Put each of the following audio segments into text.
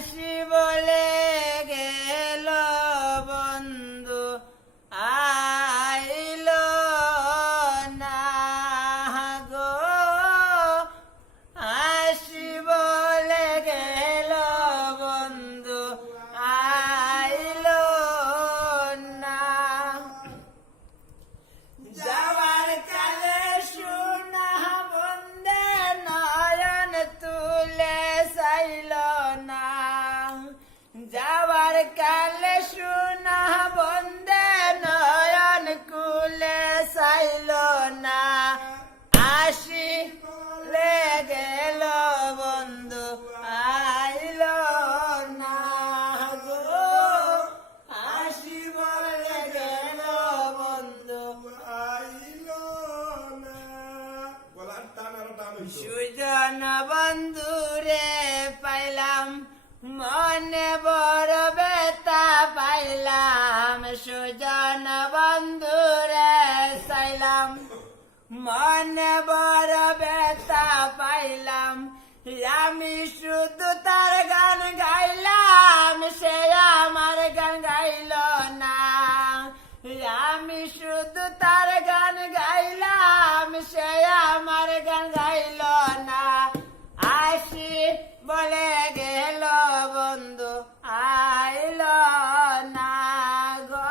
আসি বলে গেল বন্ধু আইল না গো, আসি বলে গেল বন্ধু আইল না। যাওয়ার কালে সোনা বন্দে নয়ন তুলে চাইল না, যাওয়ার কালে সোনা বন্দে নয়ন কুলে চাইল না। আসি লে গেল বন্ধু আইল না গো, আসি বলে গেল বন্ধু আইল না। গলার টান আরো টান হইতো। সুজন বন্ধু রে পাইলাম মনে বড় বেতা পাইলাম, সুজন বন্ধু রে চাইলাম মনে বড় বেতা পাইলাম। আমি শুধু তার গান গাইলাম, সে আমার গান গাইল না। আমি শুধু তার গান গাইলাম, সে আমার গান গাইল না। আসি বলে গেল বন্ধু আইল না গো,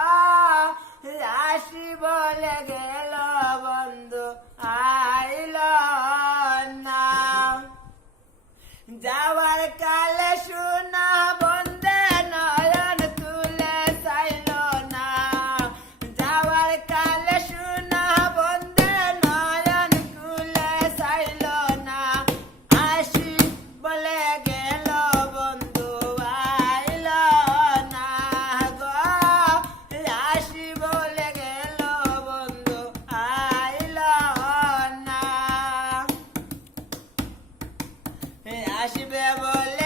আসি বলে গেল বন্ধু আইল না। যাওয়ার কালে সোনা বন্দে নয়ন তুলে চাইল না, যাওয়ার কালে সোনা বন্দে নয়ন তুলে চাইল না। আসি বলে গেল বন্ধু আইল না গো, আসি বলে গেল বন্ধু আইল না। আসবে বলে